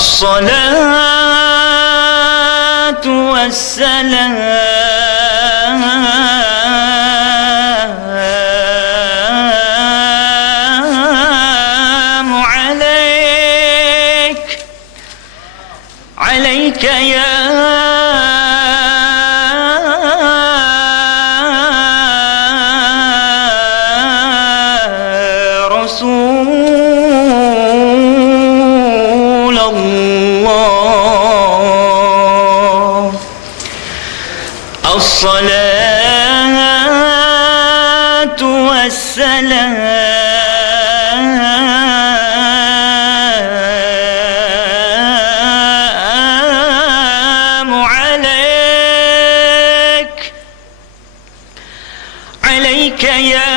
الصلاة والسلام عليك يا رسول الله. الصلاة والسلام عليك يا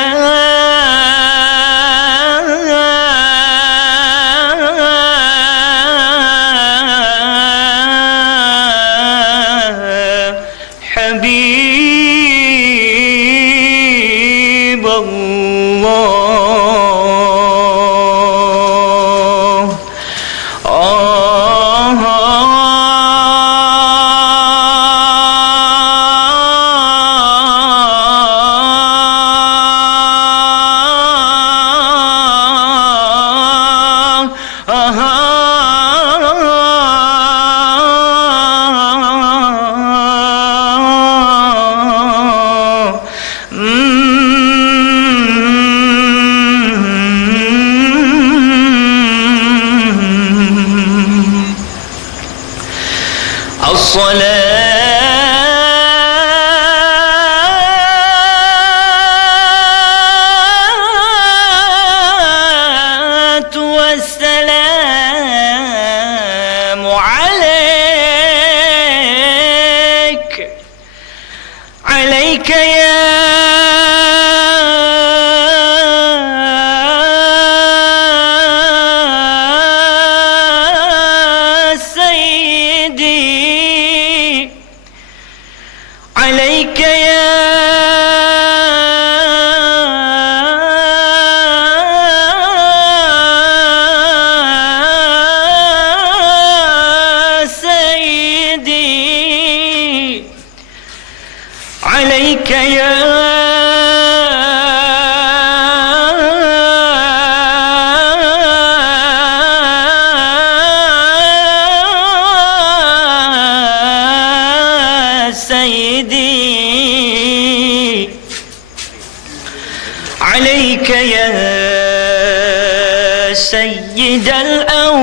حبيب الله. الصلاة والسلام عليك يا سيدي، عليك يا سيدي، عليك يا سيدي، عليك يا سيد الأولين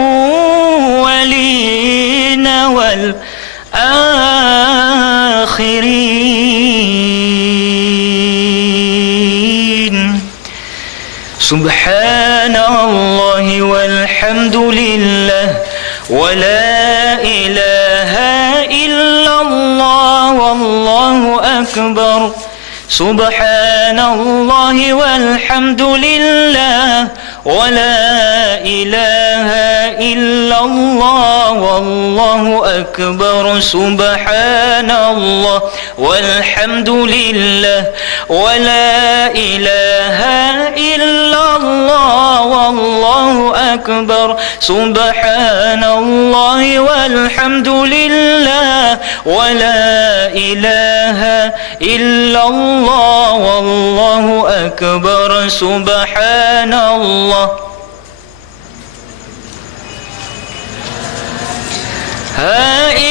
والآخرين. سبحان الله والحمد لله ولا إله إلا الله والله أكبر. سبحان الله والحمد لله ولا إله إلا الله والله أكبر. سبحان الله والحمد لله ولا إله إلا الله والله أكبر. سبحان الله والحمد لله ولا إله إلا الله والله أكبر. سبحان الله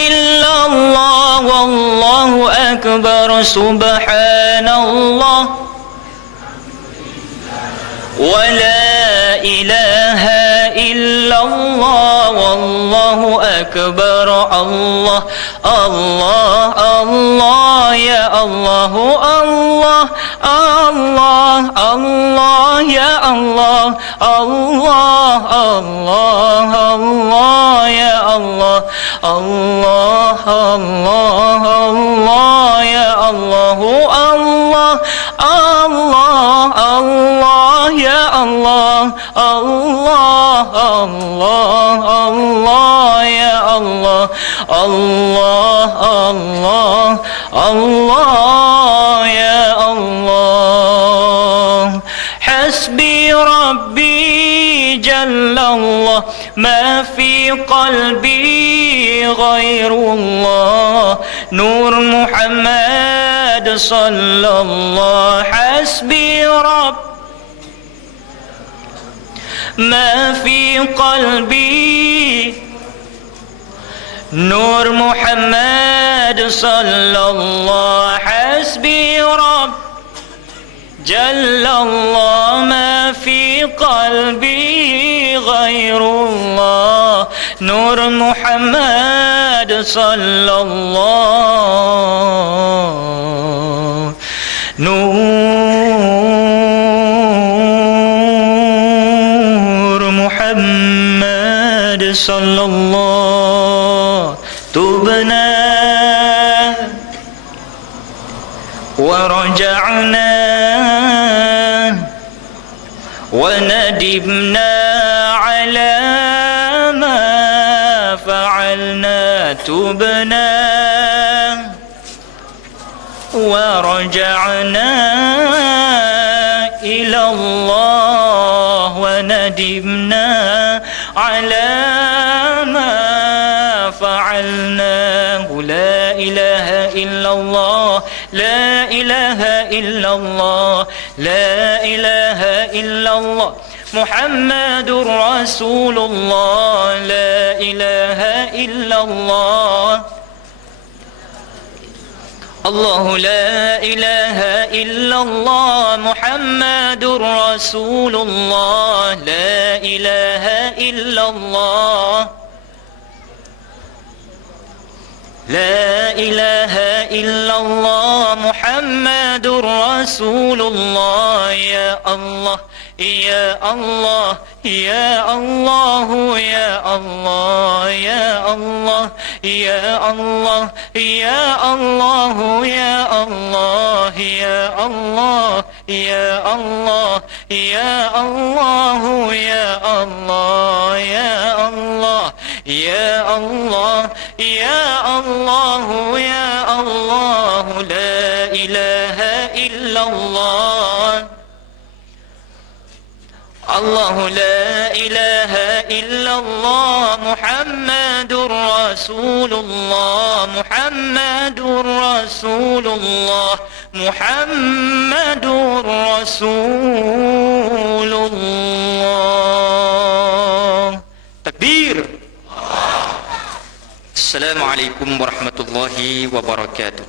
إلا الله والله أكبر. سبحان الله ولا إله إلا الله والله أكبر. الله الله الله يا الله الله الله الله يا الله الله الله الله يا الله الله الله الله يا الله الله الله الله يا الله الله الله الله يا الله الله الله الله يا الله. حسبي ربي جل الله ما في قلبي غير الله نور محمد صلى الله حسبي رب ما في قلبي نور محمد صلى الله حسبي رب جل الله ما في قلبي غير الله نور محمد صلى الله نور محمد صلى الله تبنا ورجعنا وندمنا على ما فعلنا تبنا ورجعنا إلى الله وندمنا على ما فعلناه لا إله إلا الله لا إله إلا الله لا إله إلا الله محمد رسول الله لا إله إلا الله الله لا إله إلا الله محمد رسول الله لا إله إلا الله لا إله إلا الله محمد رسول الله يا الله يا الله يا الله يا الله يا الله يا الله يا الله يا الله يا الله يا الله يا الله يا الله يا الله يا الله يا الله يا الله لا إله إلا الله الله لا إله إلا الله محمد رسول الله محمد رسول الله محمد رسول الله تكبير السلام عليكم ورحمة الله وبركاته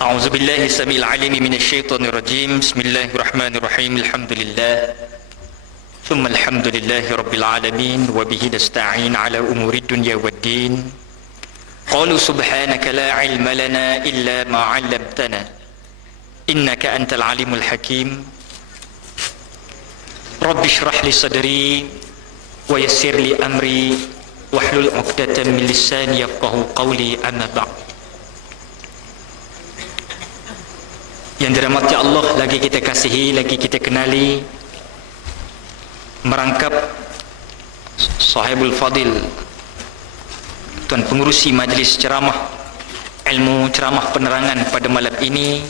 أعوذ بالله السميع العليم من الشيطان الرجيم بسم الله الرحمن الرحيم الحمد لله ثم الحمد لله رب العالمين وبه نستعين على أمور الدنيا والدين قالوا سبحانك لا علم لنا إلا ما علمتنا إنك أنت العليم الحكيم رب اشرح لي صدري ويسر لي أمري واحلل عقدة من لساني يفقهوا قولي أما بعد. Yang dirahmati Allah, lagi kita kasihi, lagi kita kenali, merangkap sahibul fadil, tuan pengurusi majlis ceramah ilmu ceramah penerangan pada malam ini,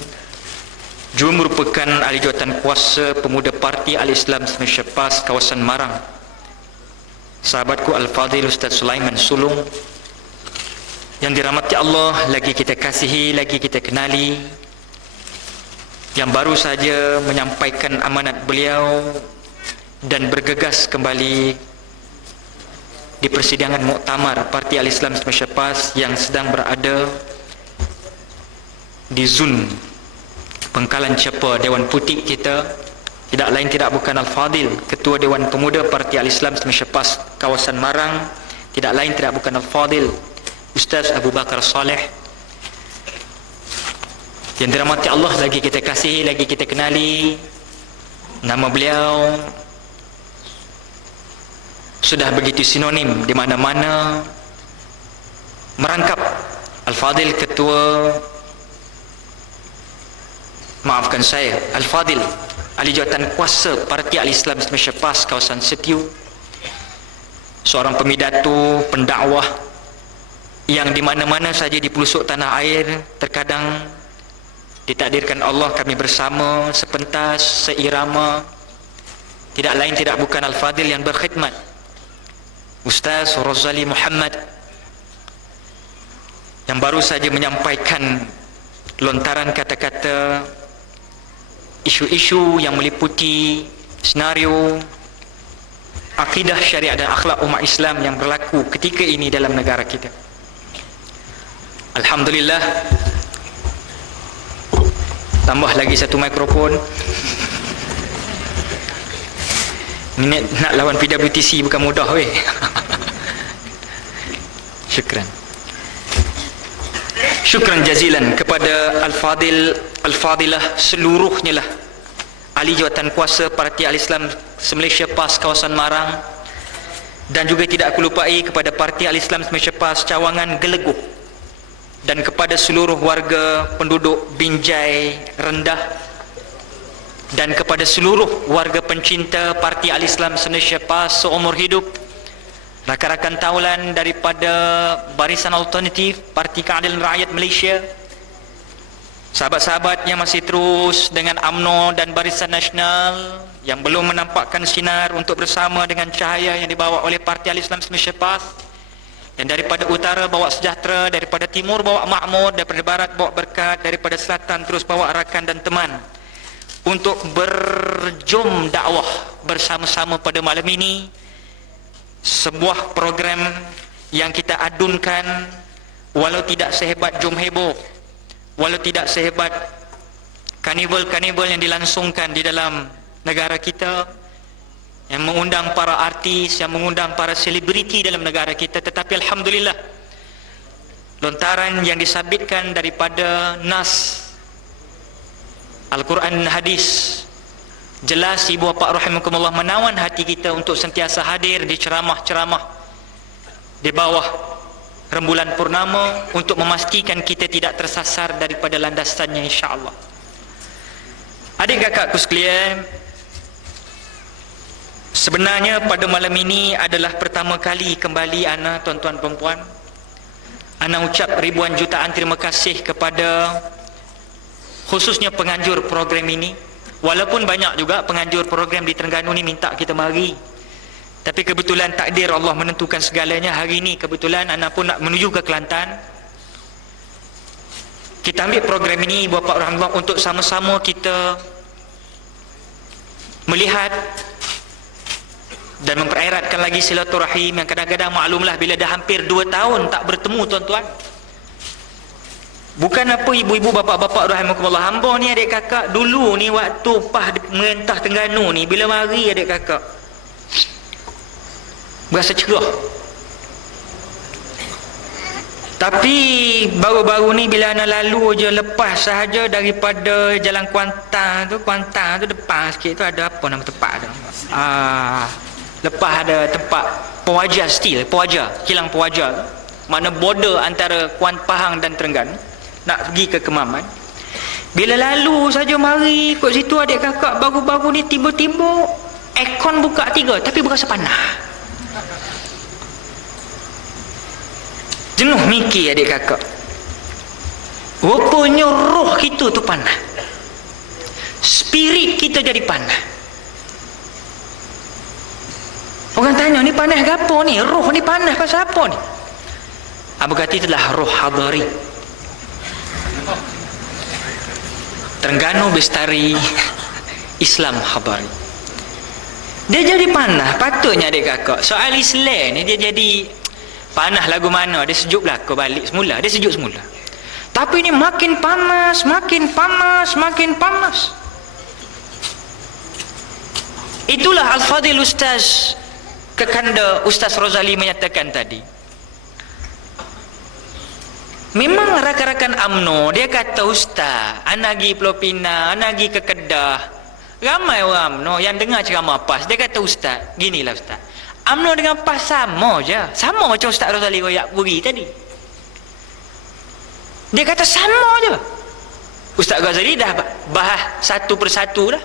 juga merupakan ahli jawatan kuasa pemuda Parti Al-Islam Semasa PAS kawasan Marang, sahabatku Al-Fadil Ustaz Sulaiman Sulung. Yang dirahmati Allah, lagi kita kasihi, lagi kita kenali, yang baru saja menyampaikan amanat beliau dan bergegas kembali di persidangan muktamar Parti Al-Islam Semasa PAS yang sedang berada di Zun Pengkalan Cepa Dewan Putik kita, tidak lain tidak bukan Al-Fadil Ketua Dewan Pemuda Parti Al-Islam Semasa PAS kawasan Marang, tidak lain tidak bukan Al-Fadil Ustaz Abu Bakar Saleh. Yang dirahmati Allah, lagi kita kasihi, lagi kita kenali, nama beliau sudah begitu sinonim di mana-mana, merangkap Al-Fadil Ketua, maafkan saya, Al-Fadil ahli jawatan kuasa Parti Al-Islam Semasa PAS kawasan Setiu, seorang pemidato, pendakwah yang di mana-mana saja di pelosok tanah air terkadang ditakdirkan Allah kami bersama, sepentas, seirama, tidak lain tidak bukan Al-Fadil yang berkhidmat, Ustaz Rozali Muhammad, yang baru saja menyampaikan lontaran kata-kata isu-isu yang meliputi senario akidah syariat dan akhlak umat Islam yang berlaku ketika ini dalam negara kita. Alhamdulillah, tambah lagi satu mikrofon. Ini nak lawan PWTC bukan mudah weh. Syukran jazilan kepada Al-Fadil, Al-Fadilah seluruhnya lah, ahli jawatan kuasa Parti Al-Islam se-Malaysia PAS kawasan Marang, dan juga tidak aku lupai kepada Parti Al-Islam se-Malaysia PAS Cawangan Geleguh, dan kepada seluruh warga penduduk Binjai Rendah, dan kepada seluruh warga pencinta Parti Al-Islam se-Malaysia PAS seumur hidup, rakan-rakan taulan daripada Barisan Alternatif Parti Keadilan Rakyat Malaysia, sahabat-sahabat yang masih terus dengan UMNO dan Barisan Nasional yang belum menampakkan sinar untuk bersama dengan cahaya yang dibawa oleh Parti Al-Islam se-Malaysia PAS, dan daripada utara bawa sejahtera, daripada timur bawa makmur, daripada barat bawa berkat, daripada selatan terus bawa rakan dan teman untuk berjum dakwah bersama-sama pada malam ini. Sebuah program yang kita adunkan, walau tidak sehebat jom heboh, walau tidak sehebat karnival-karnival yang dilangsungkan di dalam negara kita, yang mengundang para artis, yang mengundang para selebriti dalam negara kita, tetapi alhamdulillah lontaran yang disabitkan daripada nas Al-Quran dan hadis jelas ibu bapa rahimakumullah menawan hati kita untuk sentiasa hadir di ceramah-ceramah di bawah rembulan purnama untuk memastikan kita tidak tersasar daripada landasannya, insya-Allah. Adik kakakku sekalian, sebenarnya pada malam ini adalah pertama kali kembali ana, tuan-tuan perempuan, ana ucap ribuan jutaan terima kasih kepada khususnya penganjur program ini. Walaupun banyak juga penganjur program di Terengganu ni minta kita mari, tapi kebetulan takdir Allah menentukan segalanya. Hari ini kebetulan ana pun nak menuju ke Kelantan. Kita ambil program ini Bapak Rahmatullah untuk sama-sama kita melihat dan mempereratkan lagi silaturahim yang kadang-kadang maklumlah bila dah hampir 2 tahun tak bertemu tuan-tuan. Bukan apa ibu-ibu bapa-bapa rahimakumullah, hamba ni adik kakak dulu ni waktu PAS merentah Terengganu ni, bila mari adik kakak berasa cerah. Tapi baru-baru ni bila ana lalu je, lepas sahaja daripada jalan Kuantan tu depan sikit tu ada apa nama tempat tu, lepas ada tempat Pewajar Steel, kilang Pewajar tu, mana border antara Kuan Pahang dan Terengganu, nak pergi ke Kemaman. Bila lalu saja mari kat situ adik kakak, baru-baru ni tiba-tiba aircon buka 3 tapi berasa panas. Jenuh mikir adik kakak, rupanya roh kita tu panas, spirit kita jadi panas. Orang tanya, ni panas ke apa ni? Roh ni panas pasal apa ni? Berkata itulah roh hadari Terengganu Bestari Islam Hadari. Dia jadi panas. Patutnya adik kakak, soal Islam ni dia jadi panas lagu mana, dia sejuk belaka balik semula, dia sejuk semula. Tapi ni makin panas, makin panas, makin panas. Itulah Al-Fadil Ustaz Kekanda Ustaz Rozali menyatakan tadi. Memang rakan-rakan UMNO dia kata, Ustaz, ana pergi Pulau Pinang, ana pergi ke Kedah, ramai orang UMNO yang dengar ceramah PAS. Dia kata, Ustaz, ginilah Ustaz, UMNO dengan PAS sama je, sama macam Ustaz Rozali royak buri tadi. Dia kata sama je. Ustaz Rozali dah bahas satu persatu dah.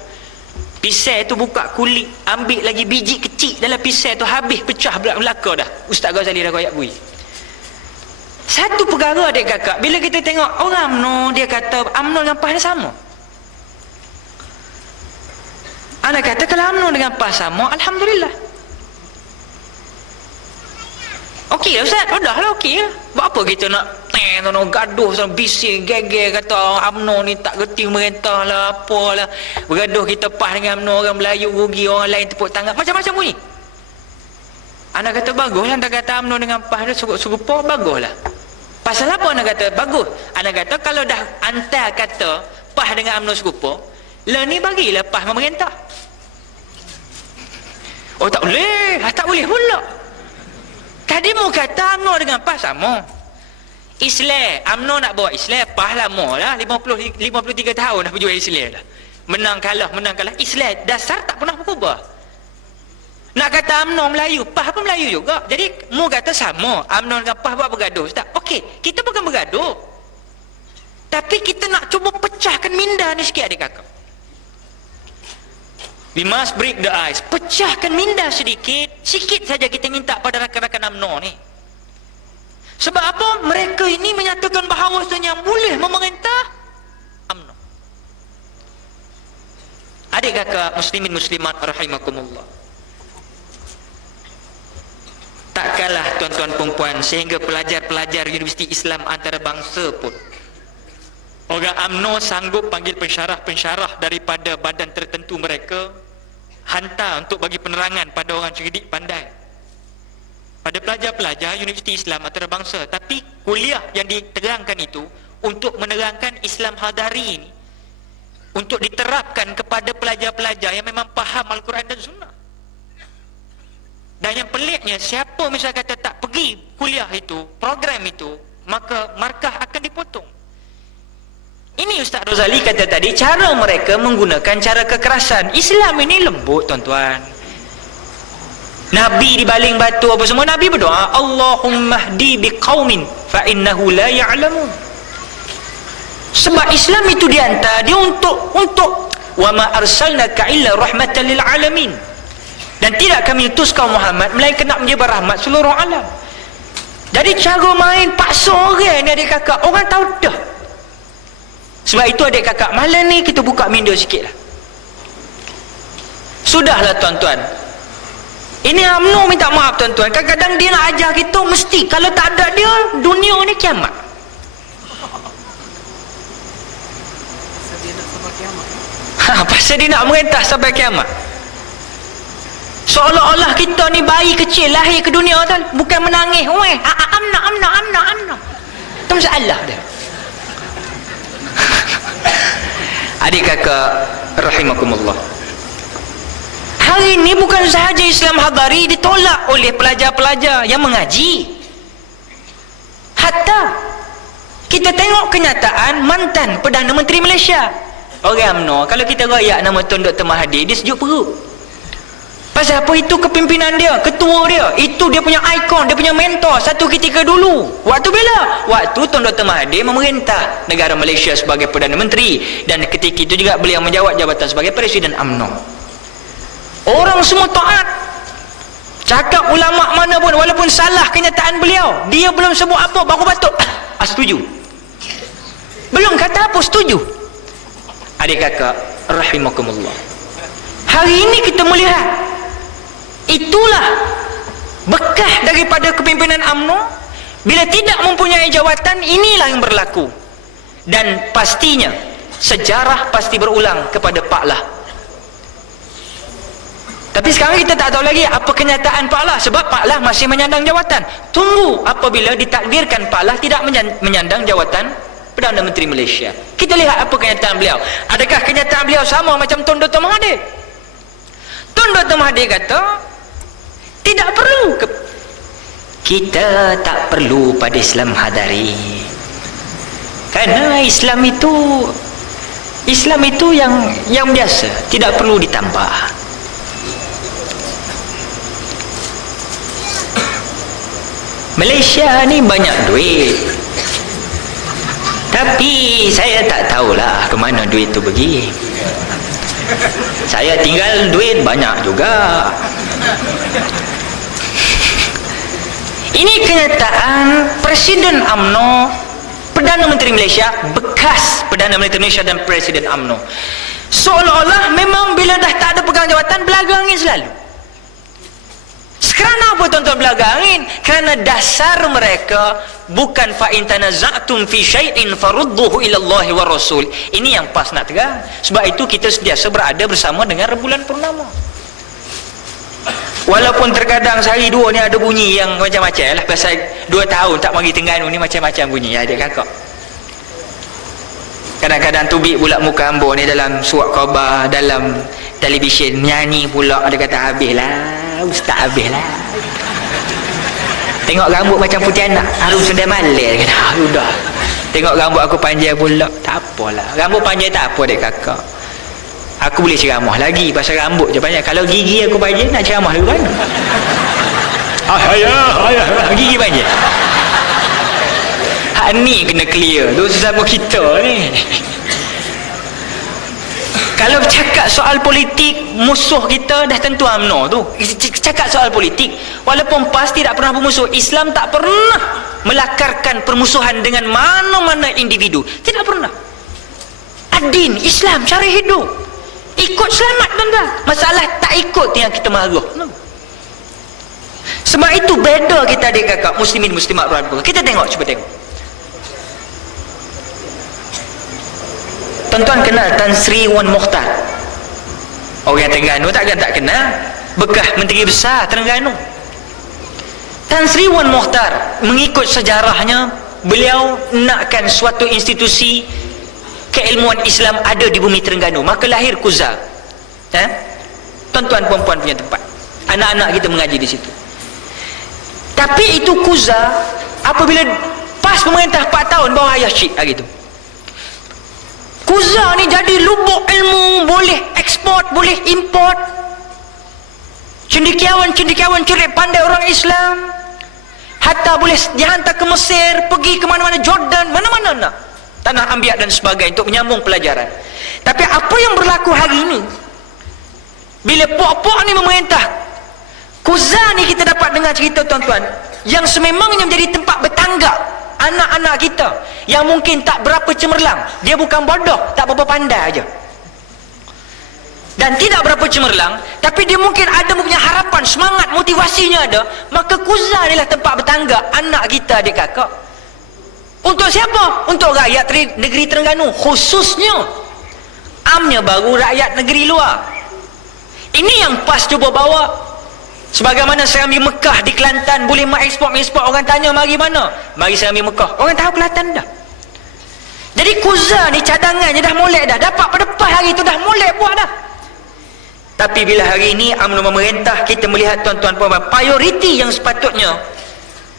Pisau tu buka kulit, ambil lagi biji kecil dalam pisau tu, habis pecah belaka dah. Ustaz Rozali dah royak buri. Satu perkara adik kakak, bila kita tengok orang UMNO, dia kata UMNO dengan PAS sama. Anak kata kalau UMNO dengan PAS sama, alhamdulillah. Okey lah Ustaz, dah lah okey lah. Buat apa kita nak gaduh sama bising geger kata UMNO ni tak gerti pemerintah lah, apalah. Bergaduh kita PAS dengan UMNO, orang Melayu rugi, orang lain tepuk tangan, macam-macam bunyi. Anak kata baguslah, anda kata UMNO dengan PAS dia serupa, baguslah. Pasal apa anak kata bagus? Anak kata kalau dah hantar kata PAS dengan UMNO serupa, lah ni bagilah PAS pemerintah. Oh tak boleh, tak boleh pula. Tadi mu kata UMNO dengan PAS sama. Islam, UMNO nak bawa Islam, PAS lama lah, 53 tahun dah berjuang Islam dah. Menang kalah. Islam dasar tak pernah berubah. Nak kata UMNO Melayu, PAS pun Melayu juga. Jadi mu kata sama, UMNO dengan PAS buat bergaduh. Ustaz, okey, kita bukan bergaduh, tapi kita nak cuba pecahkan minda ni sikit adik kakak. We must break the ice. Pecahkan minda sedikit saja kita minta pada rakan-rakan UMNO ni. Sebab apa? Mereka ini menyatakan bahawasanya boleh memerintah UMNO. Adik kakak muslimin muslimat rahimakumullah, tak kalah tuan-tuan perempuan, sehingga pelajar-pelajar Universiti Islam Antarabangsa pun, orang UMNO sanggup panggil pensyarah-pensyarah daripada badan tertentu mereka, hantar untuk bagi penerangan pada orang cerdik pandai, pada pelajar-pelajar Universiti Islam Antarabangsa. Tapi kuliah yang diterangkan itu untuk menerangkan Islam Hadari ini, untuk diterapkan kepada pelajar-pelajar yang memang faham Al-Quran dan Sunnah. Dan yang peliknya, siapa misal kata tak pergi kuliah itu, program itu, maka markah akan dipotong. Ini Ustaz Rozali kata tadi, cara mereka menggunakan cara kekerasan. Islam ini lembut tuan-tuan. Nabi dibaling batu apa semua, Nabi berdoa, Allahumma hdi biqaumin fa innahu la ya'lamun. Sebab Islam itu dihantar dia untuk wa ma arsalnaka illa rahmatan lil alamin. Dan tidak kami utus kau Muhammad melainkan nak menyebar rahmat seluruh alam. Jadi cara main paksa orang ni adik kakak, orang tahu dah. Sebab itu adik kakak, malam ni kita buka minda sikit lah. Sudahlah tuan-tuan. Ini UMNO minta maaf tuan-tuan. Kadang-kadang dia nak ajar kita mesti, kalau tak ada dia, dunia ni kiamat. Pasal dia nak merintah sampai kiamat. Seolah-olah kita ni bayi kecil lahir ke dunia tu bukan menangis, weh, amna. Itu masalah dia. Adik kakak rahimakumullah, hari ini bukan sahaja Islam Hadari ditolak oleh pelajar-pelajar yang mengaji, hatta kita tengok kenyataan mantan Perdana Menteri Malaysia, orang UMNO, kalau kita royak nama Tun Dr. Mahathir, dia sejuk perut. Pasal apa? Itu kepimpinan dia, ketua dia, itu dia punya ikon, dia punya mentor satu ketika dulu. Waktu bila? Waktu Tun Dr. Mahathir memerintah negara Malaysia sebagai Perdana Menteri, dan ketika itu juga beliau menjawat jabatan sebagai Presiden UMNO. Orang semua taat. Cakap ulama mana pun, walaupun salah kenyataan beliau, dia belum sebut apa, baru batuk, setuju. Belum kata apa, setuju. Adik kakak rahimakumullah, hari ini kita melihat itulah bekas daripada kepimpinan UMNO. Bila tidak mempunyai jawatan, inilah yang berlaku. Dan pastinya sejarah pasti berulang kepada Pak Lah. Tapi sekarang kita tak tahu lagi apa kenyataan Pak Lah, sebab Pak Lah masih menyandang jawatan. Tunggu apabila ditakdirkan Pak Lah tidak menyandang jawatan Perdana Menteri Malaysia, kita lihat apa kenyataan beliau. Adakah kenyataan beliau sama macam Tun Dr. Mahathir? Tun Dr. Mahathir kata tidak perlu kita tak perlu pada Islam Hadari, kerana Islam itu yang biasa, tidak perlu ditambah. Malaysia ni banyak duit, tapi saya tak tahulah ke mana duit tu pergi. Saya tinggal duit banyak juga. Ini kenyataan Presiden UMNO, Perdana Menteri Malaysia, bekas Perdana Menteri Malaysia dan Presiden UMNO. Seolah-olah memang bila dah tak ada pegang pegang jawatan belaga angin selalu. Kerana apa tuan-tuan belaga angin? Kerana dasar mereka bukan fa in tanaza'tum fi syai'in farudduhu ila Allah wa Rasul. Ini yang pas nak tegang. Sebab itu kita sentiasa berada bersama dengan rembulan purnama. Walaupun terkadang sehari dua ni ada bunyi yang macam-macam lah. Pasal 2 tahun tak mari Terengganu ni macam-macam bunyi adik kakak. Kadang-kadang tubik pula muka ambo ni dalam surat khabar, dalam televisyen nyanyi pula, ada kata habislah ustaz, habislah. Tengok rambut macam putih anak, harum sendal malam, kata sudah. Tengok rambut aku panjang pula, tak apalah. Rambut panjang tak apa dek kakak. Aku boleh ceramah lagi pasal rambut je banyak. Kalau gigi aku panjang nak ceramah lagi mana? Ayah, gigi panjang. Hak ni kena clear tu sesama kita ni. Kalau cakap soal politik, musuh kita dah tentu UMNO tu. Cakap soal politik, walaupun PAS tidak pernah bermusuh, Islam tak pernah melakarkan permusuhan dengan mana-mana individu. Tidak pernah. Adin, Islam, cara hidup. Ikut selamat tuan-tuan. Masalah tak ikut yang kita marah. Sebab itu beda kita adik kakak muslimin muslimat berada. Kita tengok, cuba tengok. Tuan-tuan kenal Tan Sri Wan Mokhtar? Orang Terengganu takkan tak kenal. Bekas Menteri Besar Terengganu. Tan Sri Wan Mokhtar, mengikut sejarahnya, beliau nakkan suatu institusi keilmuan Islam ada di bumi Terengganu. Maka lahir KUZA. Tuan-tuan perempuan punya tempat. Anak-anak kita mengaji di situ. Tapi itu KUZA, apabila PAS pemerintah 4 tahun bawah ayah Syed hari itu, KUZA ni jadi lubuk ilmu, boleh ekspor, boleh import. Cendekiawan-cendekiawan cerik pandai orang Islam, hatta boleh dihantar ke Mesir, pergi ke mana-mana, Jordan, mana-mana nak, tanah Ambiat dan sebagainya, untuk menyambung pelajaran. Tapi apa yang berlaku hari ini, bila pok-pok ni memerintah, KUZA ni kita dapat dengar cerita tuan-tuan, yang sememangnya menjadi tempat bertanggap anak-anak kita yang mungkin tak berapa cemerlang. Dia bukan bodoh, tak berapa pandai aja, dan tidak berapa cemerlang, tapi dia mungkin ada punya harapan, semangat, motivasinya ada. Maka KUZA adalah tempat bertanggap anak kita adik kakak. Untuk siapa? Untuk rakyat negeri Terengganu khususnya. Amnya baru rakyat negeri luar. Ini yang PAS cuba bawa. Sebagaimana Serambi Mekah di Kelantan boleh mengekspor. Orang tanya mari mana? Mari Serambi Mekah. Orang tahu Kelantan dah. Jadi KUZA ni cadangannya dah molek dah. Dapat pada PAS hari tu dah molek buat dah. Tapi bila hari ini UMNO memerintah, kita melihat tuan-tuan puan-puan, prioriti yang sepatutnya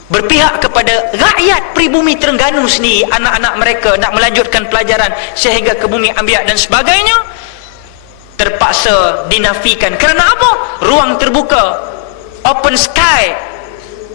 berpihak kepada rakyat pribumi Terengganu sendiri, anak-anak mereka nak melanjutkan pelajaran sehingga ke bumi Ambiat dan sebagainya, terpaksa dinafikan. Kerana apa? Ruang terbuka, open sky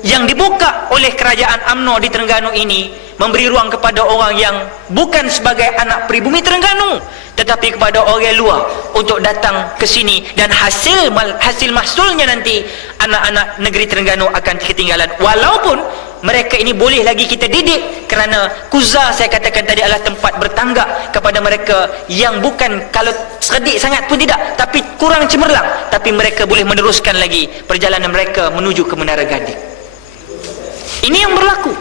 yang dibuka oleh kerajaan UMNO di Terengganu ini memberi ruang kepada orang yang bukan sebagai anak pribumi Terengganu, tetapi kepada orang luar untuk datang ke sini, dan hasil mahsulnya nanti anak-anak negeri Terengganu akan ketinggalan. Walaupun mereka ini boleh lagi kita didik, kerana KUZA saya katakan tadi adalah tempat bertanggap kepada mereka yang bukan, kalau cerdik sangat pun tidak, tapi kurang cemerlang, tapi mereka boleh meneruskan lagi perjalanan mereka menuju ke Menara Gading. Ini yang berlaku.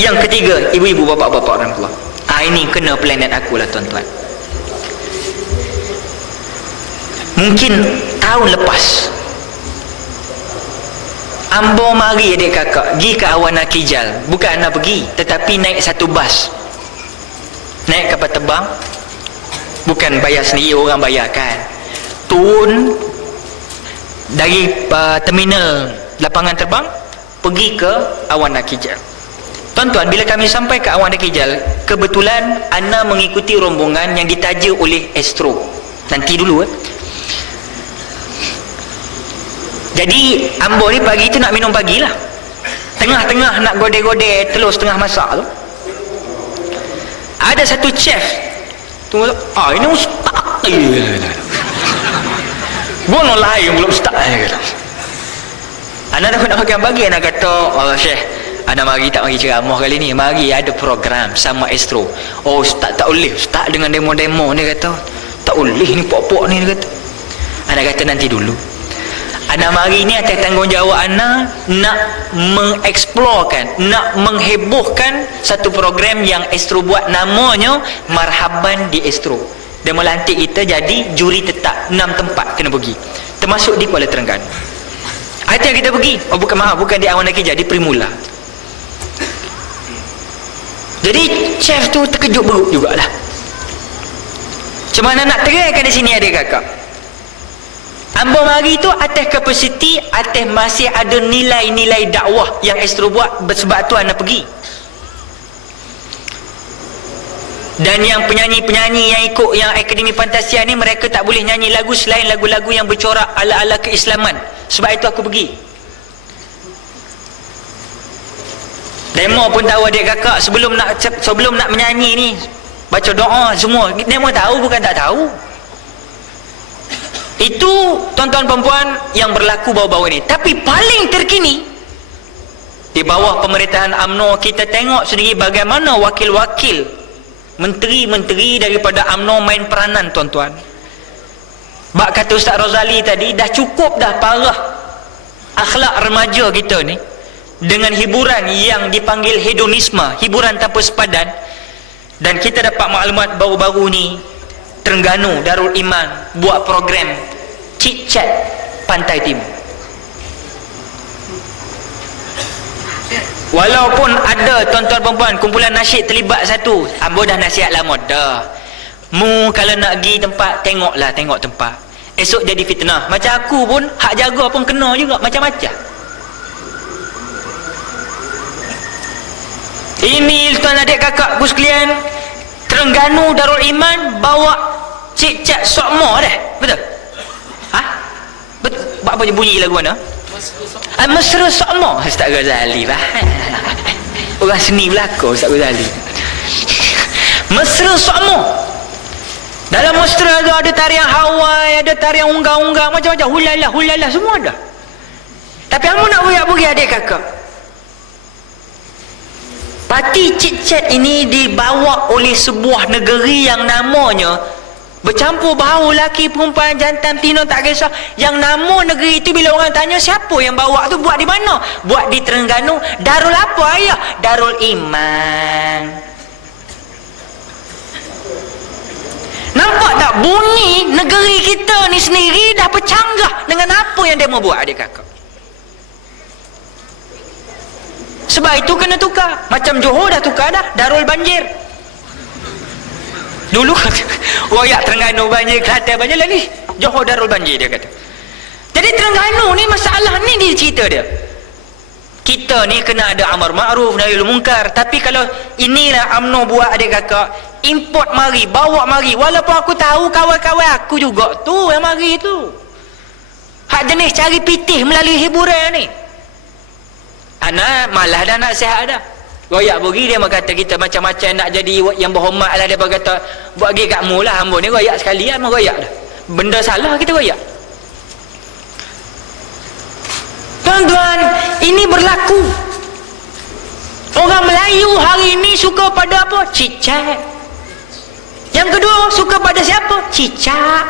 Yang ketiga, ibu-ibu, bapa-bapa orang tua, ini kena planet aku lah tuan-tuan. Mungkin tahun lepas ambo mari adik kakak pergi ke Awana Kijal. Bukan anak pergi, tetapi naik satu bas, naik kapal terbang. Bukan bayar sendiri, orang bayarkan. Turun dari terminal lapangan terbang, pergi ke Awana Kijal. Tuan-tuan, bila kami sampai ke Awana Kijal, kebetulan Ana mengikuti rombongan yang ditaja oleh Astro. Nanti dulu Jadi ambo ni pagi tu nak minum pagi lah. Tengah-tengah nak godeh-godeh telur setengah masak tu, ada satu chef tunggu, ini ustaz bono lain belum ustaz. Ana nak makan pagi, Ana kata, Syekh, Ana mari tak mari ceramah kali ni, mari ada program sama Astro. Ustaz tak boleh, ustaz dengan demo-demo ni, kata tak boleh ni pok-pok ni, dia kata. Anak kata nanti dulu. Anak mari ni atas tanggungjawab anak nak mengeksplorkan, nak menghebohkan satu program yang Astro buat, namanya Marhaban di Astro. Dia melantik kita jadi juri tetap 6 tempat kena pergi, termasuk di Kuala Terengganu. Itu yang kita pergi. Oh bukan, maaf, bukan di Awan Nakija, di Primula. Jadi chef tu terkejut beruk jugalah. Macam mana nak terangkan di sini adik kakak? Ambo mari tu atas kapasiti, atas masih ada nilai-nilai dakwah yang Astro buat, sebab tu anak pergi. Dan yang penyanyi-penyanyi yang ikut yang Akademi Fantasia ni, mereka tak boleh nyanyi lagu selain lagu-lagu yang bercorak ala-ala keislaman. Sebab itu aku pergi. Demo pun tahu adik kakak, sebelum nak menyanyi ni baca doa semua. Demo tahu, bukan tak tahu. Itu tuan-tuan perempuan yang berlaku baru-baru ini. Tapi paling terkini, di bawah pemerintahan UMNO, kita tengok sendiri bagaimana wakil-wakil menteri-menteri daripada UMNO main peranan, tuan-tuan. Bak kata Ustaz Rozali tadi, dah cukup dah parah akhlak remaja kita ni dengan hiburan yang dipanggil hedonisme, hiburan tanpa sepadan. Dan kita dapat maklumat baru-baru ni, Terengganu Darul Iman buat program Chit Chat Pantai Timur. Walaupun ada tuan-tuan perempuan kumpulan nasyid terlibat satu, ambo dah nasihat lama dah. Mu kalau nak pergi tempat, tengoklah, tengok tempat. Esok jadi fitnah. Macam aku pun hak jaga pun kena juga macam-macam. Ini tuan adik kakakku sekalian, Terengganu Darul Iman bawa Cik Cak Sokmo dah. Betul? Ha? Betul? Apa bunyi lagu mana? Mesra Sokmo. Ustaz Ghazali lah. Orang seni belakang Ustaz Ghazali. Mesra Sokmo. Dalam mesra tu ada tarian Hawaii, ada tarian unggang-unggang, macam-macam, hulala semua ada. Tapi kamu nak beri adik kakak. Parti Chit Chat ini dibawa oleh sebuah negeri yang namanya bercampur baur lelaki, perempuan, jantan, tino, tak kisah. Yang nama negeri itu bila orang tanya siapa yang bawa tu, buat di mana? Buat di Terengganu. Darul apa ayah? Darul Iman. Nampak tak bunyi negeri kita ni sendiri dah bercanggah dengan apa yang dia mau buat adik kakak. Sebab itu kena tukar. Macam Johor dah tukar dah, Darul Banjir. Dulu royak Terengganu banjir, Kelantan banjir, lah ni Johor Darul Banjir dia kata. Jadi Terengganu ni masalah ni dia cerita dia. Kita ni kena ada amar ma'ruf nahi munkar. Tapi kalau inilah UMNO buat adik kakak, import mari, bawa mari. Walaupun aku tahu kawan-kawan aku juga tu yang mari tu, hak jenis cari pitih melalui hiburan ni. Anak malah dah nak sihat dah. Royak pergi, dia kata kita macam-macam nak jadi yang berhormat lah. Dia kata buat pergi kat mu lah, hamba ni royak sekali lah, royak dah. Benda salah kita royak. Tuan-tuan, ini berlaku. Orang Melayu hari ini suka pada apa? Cicak. Yang kedua, suka pada siapa? Cicak.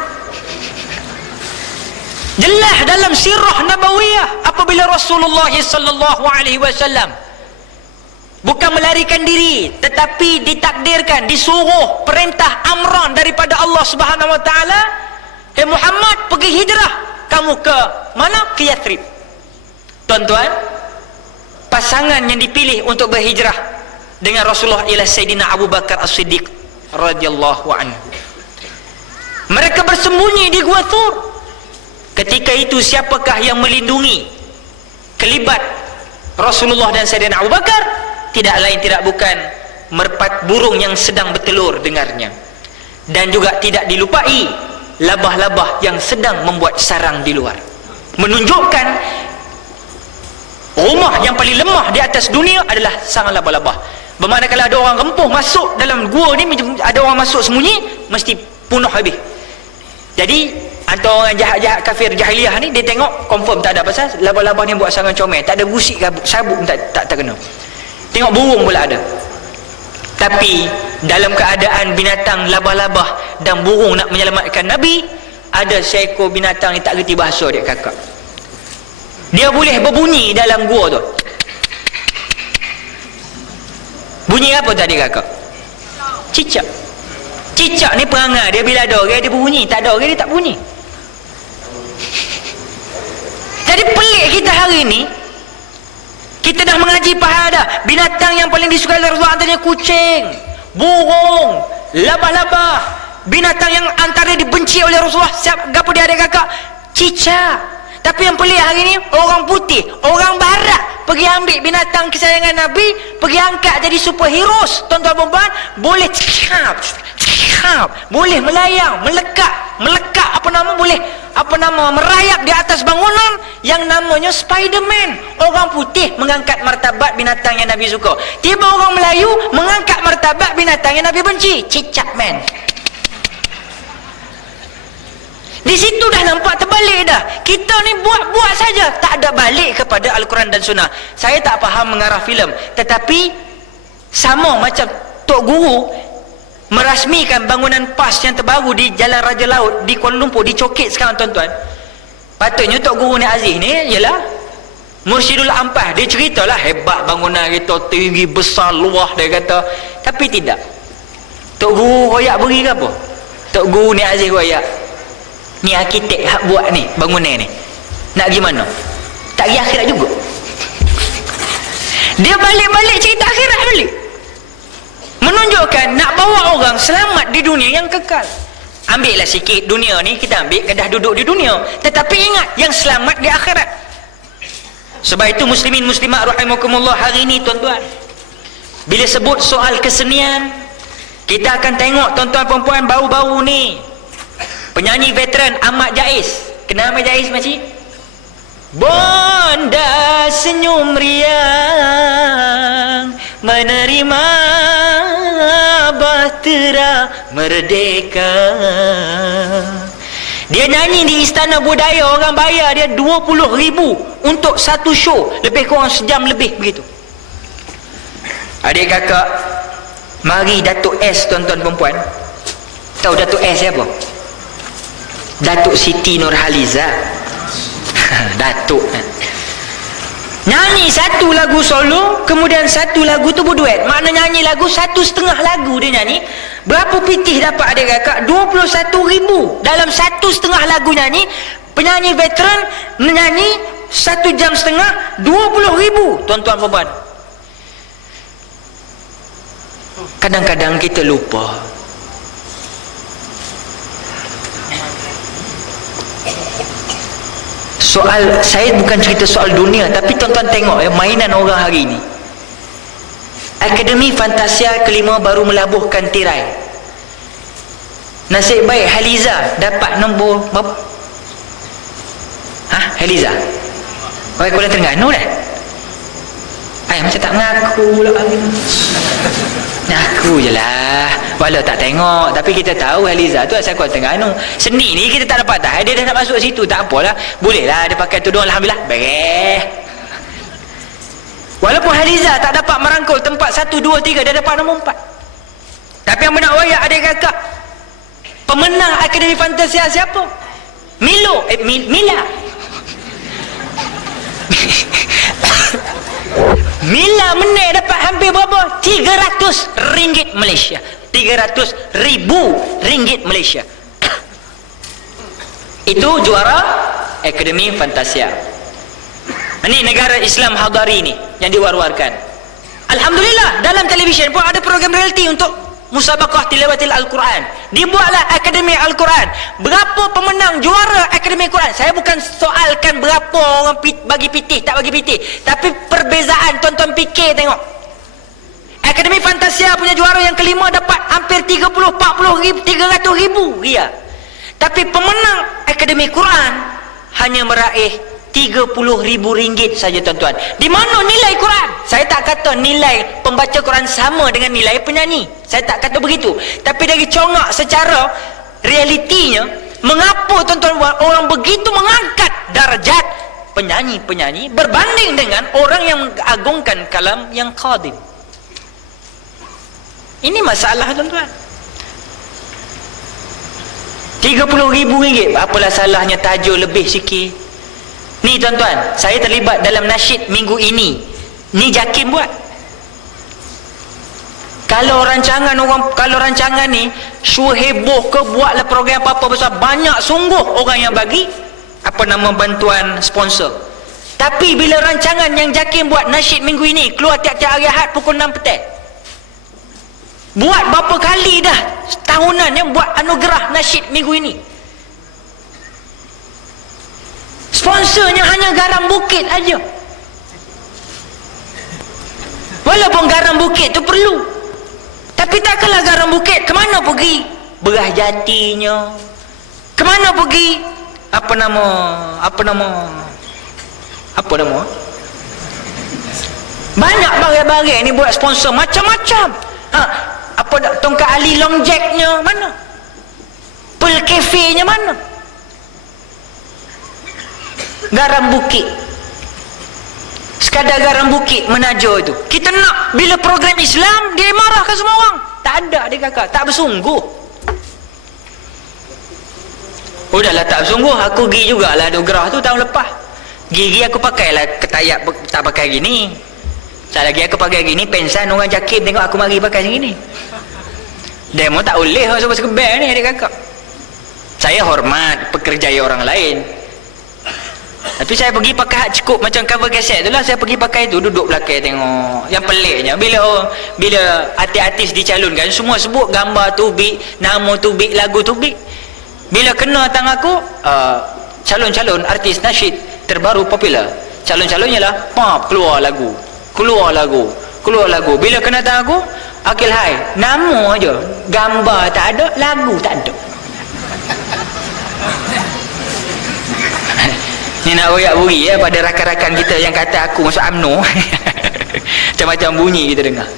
Jelas dalam sirah nabawiyah apabila Rasulullah sallallahu alaihi wasallam bukan melarikan diri, tetapi ditakdirkan, disuruh perintah amran daripada Allah Subhanahu wa taala, "Hai Muhammad, pergi hijrah. Kamu ke mana? Ke Yathrib." Tuan-tuan, pasangan yang dipilih untuk berhijrah dengan Rasulullah ialah Sayyidina Abu Bakar As-Siddiq radhiyallahu anhu. Mereka bersembunyi di Gua Thur. Ketika itu siapakah yang melindungi kelibat Rasulullah dan Sayyidina Abu Bakar? Tidak lain tidak bukan merpat burung yang sedang bertelur dengarnya. Dan juga tidak dilupai labah-labah yang sedang membuat sarang di luar. Menunjukkan rumah yang paling lemah di atas dunia adalah sarang labah-labah. Bermakna kalau ada orang rempuh masuk dalam gua ni, ada orang masuk sembunyi, mesti punuh habis. Jadi antara orang jahat-jahat kafir jahiliah ni, dia tengok confirm tak ada pasal labah-labah ni buat sarang comel, tak ada gusik sabuk tak kena. Tengok burung pula ada. Tapi dalam keadaan binatang labah-labah dan burung nak menyelamatkan Nabi, ada seekor binatang yang tak reti bahasa dia kakak. Dia boleh berbunyi dalam gua tu. Bunyi apa tadi kakak? Cicak. Cicak ni perangai dia, bila ada orang dia berbunyi, tak ada orang dia tak bunyi. Jadi pelik kita hari ni. Kita dah mengaji faham dah. Binatang yang paling disukai oleh Rasulullah antaranya kucing, burung, labah-labah. Binatang yang antara dibenci oleh Rasulullah, siapa gapo dia ada kakak? Cicak. Tapi yang pelik hari ni, orang putih, orang barat pergi ambil binatang kesayangan Nabi, pergi angkat jadi superhero. Tuan-tuan dan puan, boleh cakap, boleh melayang, melekat, merayap di atas bangunan yang namanya Spiderman. Orang putih mengangkat martabat binatang yang Nabi suka. Tiba orang Melayu mengangkat martabat binatang yang Nabi benci, cicak man. Di situ dah nampak terbalik dah. Kita ni buat-buat saja, tak ada balik kepada Al-Quran dan Sunnah. Saya tak faham mengarah filem, tetapi sama macam Tok Guru merasmikan bangunan PAS yang terbaru di Jalan Raja Laut di Kuala Lumpur, dicokit sekarang tuan-tuan. Patutnya Tok Guru ni Aziz ni ialah Mursyidul Ampas. Dia ceritalah hebat bangunan kita, tinggi besar luah, dia kata. Tapi tidak. Tok Guru royak beri ke apa? Tok Guru ni Aziz royak, ni arkitek hak buat ni bangunan ni nak pergi mana? Tak pergi akhirat juga. Dia balik-balik cerita akhirat balik, menunjukkan nak bawa orang selamat di dunia yang kekal. Ambillah sikit dunia ni, kita ambil kedah duduk di dunia, tetapi ingat yang selamat di akhirat. Sebab itu muslimin muslimat rahimakumullah, hari ni tuan-tuan, bila sebut soal kesenian, kita akan tengok tuan-tuan perempuan baru-baru ni penyanyi veteran Ahmad Jais. Kenal Ahmad Jais makcik? Bonda senyum riang menerima bahtera merdeka. Dia nyanyi di Istana Budaya, orang bayar dia 20,000 untuk satu show, lebih kurang sejam lebih begitu. Adik kakak, mari Datuk S, tuan-tuan perempuan. Tahu Datuk S siapa? Datuk Siti Nurhaliza. Datuk nyanyi satu lagu solo, kemudian satu lagu tu berduet. Makna nyanyi lagu 1,5 lagu dia nyanyi. Berapa pitih dapat adik kakak? 21,000 dalam 1,5 lagu nyanyi. Penyanyi veteran menyanyi 1,5 jam, 20,000 tuan-tuan perempuan. Kadang-kadang kita lupa soal, saya bukan cerita soal dunia, tapi tuan-tuan tengok ya, mainan orang hari ini. Akademi Fantasia kelima baru melabuhkan tirai. Nasib baik Haliza dapat nombor berapa? Haliza orang Kuala Terengganu dah. Macam tak mengaku pula. Ngaku je lah, walau tak tengok, tapi kita tahu Haliza tu asal Kuala Terengganu. Seni ni kita tak dapat tahu, dia dah nak masuk situ, tak apalah, boleh lah dia pakai tudung, alhamdulillah, beres. Walaupun Haliza tak dapat merangkul tempat 1, 2, 3, dia dapat nombor 4. Tapi yang benar wayak adik kakak, pemenang Akademi Fantasia siapa? Mila Mila menang dapat hampir berapa? 300 ringgit Malaysia. 300,000 ringgit Malaysia. Itu juara Akademi Fantasia. Ini negara Islam Hadari ni yang diwar-warkan. Alhamdulillah, dalam televisyen pun ada program reality untuk musabaqah tilawatil Al-Quran. Dibuatlah Akademi Al-Quran. Berapa pemenang juara Akademi Al-Quran? Saya bukan soalkan berapa orang bagi pitih, tak bagi pitih, tapi perbezaan. Tuan-tuan fikir tengok. Akademi Fantasia punya juara yang kelima dapat hampir 30, 40 ribu, 300 ribu ria. Tapi pemenang Akademi Quran hanya meraih 30,000 ringgit saja tuan-tuan. Di mana nilai Quran? Saya tak kata nilai pembaca Quran sama dengan nilai penyanyi, saya tak kata begitu. Tapi dari congak secara realitinya, mengapa tuan-tuan orang begitu mengangkat darjat penyanyi-penyanyi berbanding dengan orang yang mengagungkan kalam yang qadim. Ini masalah tuan-tuan. RM30,000, apalah salahnya tajuk lebih sikit. Ni tuan-tuan, saya terlibat dalam nasyid minggu ini. Ni JAKIM buat. Kalau rancangan ni heboh ke, buatlah program apa-apa besar, banyak sungguh orang yang bagi bantuan sponsor. Tapi bila rancangan yang JAKIM buat nasyid minggu ini keluar tiap-tiap hari Ahad pukul 6 petang, buat berapa kali dah tahunan yang buat anugerah nasyid minggu ini, sponsornya hanya Garam Bukit aja. Walaupun Garam Bukit tu perlu, tapi takkanlah Garam Bukit kemana pergi? Beras Jatinya kemana pergi? Apa nama banyak barang-barang ni buat sponsor macam-macam. Tongkat Ali Long Jacknya mana? Pearl Cafe-nya mana? Garam Bukit, sekadar Garam Bukit menaja itu. Kita nak bila program Islam dia marahkan semua orang. Tak ada dia kakak, tak bersungguh. Udahlah tak bersungguh, aku pergi jugalah anugerah tu tahun lepas. Gigi aku pakailah ketayak, tak pakai gini. Tak lagi aku pakai gini, pensan orang JAKIM tengok aku mari pakai gini. Demo tak boleh orang sebab sekebel ni adik kakak. Saya hormat pekerjaan orang lain, tapi saya pergi pakai hak cukup macam cover kaset tu lah. Saya pergi pakai tu, duduk belakang tengok. Yang peliknya bila artis-artis dicalonkan, semua sebut gambar Tubik, nama Tubik, lagu Tubik. Bila kena tangan aku, calon-calon artis nasyid terbaru popular, calon-calonnya lah keluar lagu. Bila kena tangan aku, Akil Hai, nama aja, gambar tak ada, lagu tak ada. Ni nak royak-buri pada rakan-rakan kita yang kata aku masuk UMNO. Macam-macam bunyi kita dengar.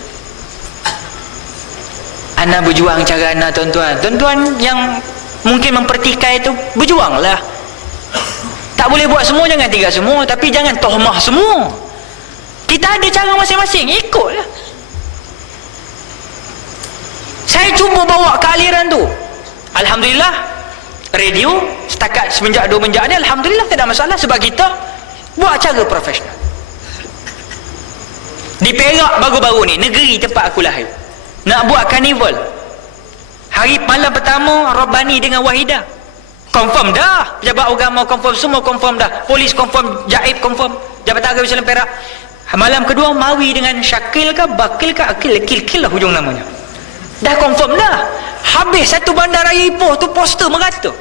Ana berjuang cara ana, tuan-tuan. Tuan-tuan yang mungkin mempertikai itu, berjuanglah. Tak boleh buat semua, jangan tinggal semua, tapi jangan tohmah semua. Kita ada cara masing-masing, ikutlah. Saya cuba bawa ke aliran tu. Alhamdulillah, radio setakat semenjak 2 menjak ni alhamdulillah tak ada masalah, sebab kita buat cara profesional. Di Perak baru-baru ni, negeri tempat aku lahir, nak buat karnival. Hari malam pertama Rabbani dengan Wahidah confirm dah, pejabat agama confirm, semua confirm dah, polis confirm, Jaib confirm, Jabatan Agama Islam Perak. Malam kedua Mawi dengan Syakil ke Bakil ke Akil lah hujung namanya, dah confirm dah. Habis satu bandaraya Ipoh tu poster merata.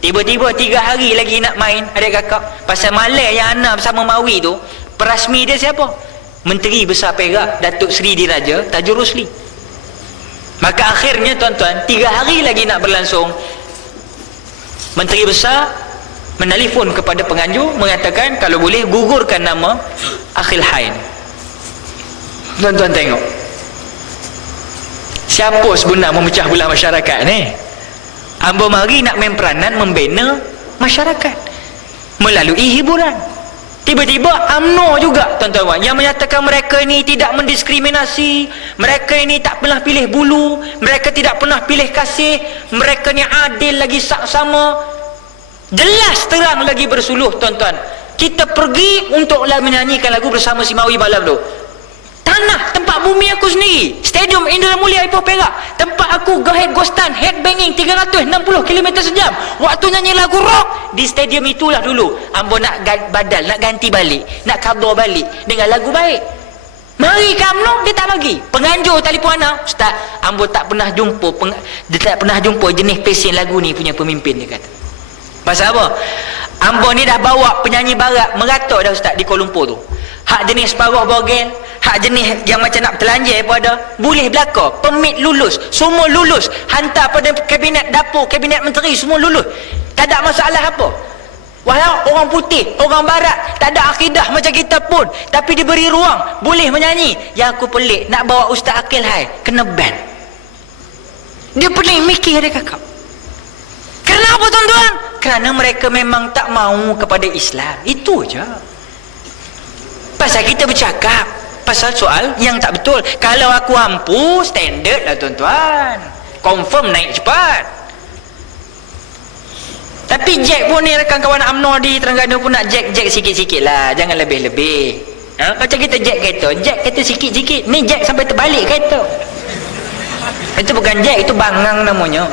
Tiba-tiba 3 hari lagi nak main adik kakak. Pasal malam yang Ana bersama Mawi tu, perasmi dia siapa? Menteri Besar Perak Datuk Seri Diraja Tajur Rusli. Maka akhirnya tuan-tuan, 3 hari lagi nak berlangsung, Menteri Besar menelefon kepada penganjur mengatakan kalau boleh gugurkan nama Akhil Hai. Tuan-tuan tengok, siapa sebenar memecah belah masyarakat ni? Ambo mari nak main peranan membina masyarakat melalui hiburan. Tiba-tiba UMNO juga tuan-tuan yang menyatakan mereka ini tidak mendiskriminasi, mereka ini tak pernah pilih bulu, mereka tidak pernah pilih kasih, mereka ni adil lagi sama. Jelas terang lagi bersuluh tuan-tuan. Kita pergi untuklah menyanyikan lagu bersama si Mawi malam tu. Tanah tempat bumi aku sendiri, Stadium Indra Mulia Ipoh Perak, tempat aku ghostan headbanging 360 km sejam waktu nyanyi lagu rock di stadium itulah dulu. Ambo nak badal, nak ganti balik, nak kabur balik dengan lagu baik. Mari ke UMNO, dia tak bagi. Penganjur telefon Ana, Ustaz, ambo tak pernah jumpa jenis pesen lagu ni punya pemimpin, dia kata. Pasal apa? Ambo ni dah bawa penyanyi barat merata dah Ustaz di Kuala Lumpur tu. Hak jenis paruh bogel, hak jenis yang macam nak telanjai pun ada, boleh belaka, permit lulus, semua lulus, hantar pada kabinet dapur, kabinet menteri, semua lulus, tak ada masalah apa. Walau orang putih, orang barat, tak ada akidah macam kita pun, tapi diberi ruang, boleh menyanyi. Yang aku pelik, nak bawa Ustaz Akil Hai, kena ban. Dia pelik mikir dia kakak. Kenapa tuan-tuan? Kerana mereka memang tak mahu kepada Islam, itu je. Pasal kita bercakap, pasal soal yang tak betul. Kalau aku ampu, standard lah tuan-tuan, confirm naik cepat. Tapi jack pun ni, rakan kawan UMNO di Terengganu pun nak jack sikit-sikit lah, jangan lebih-lebih. Macam kita jack kereta sikit-sikit, ni jack sampai terbalik kereta. Itu bukan jack, itu bangang namanya.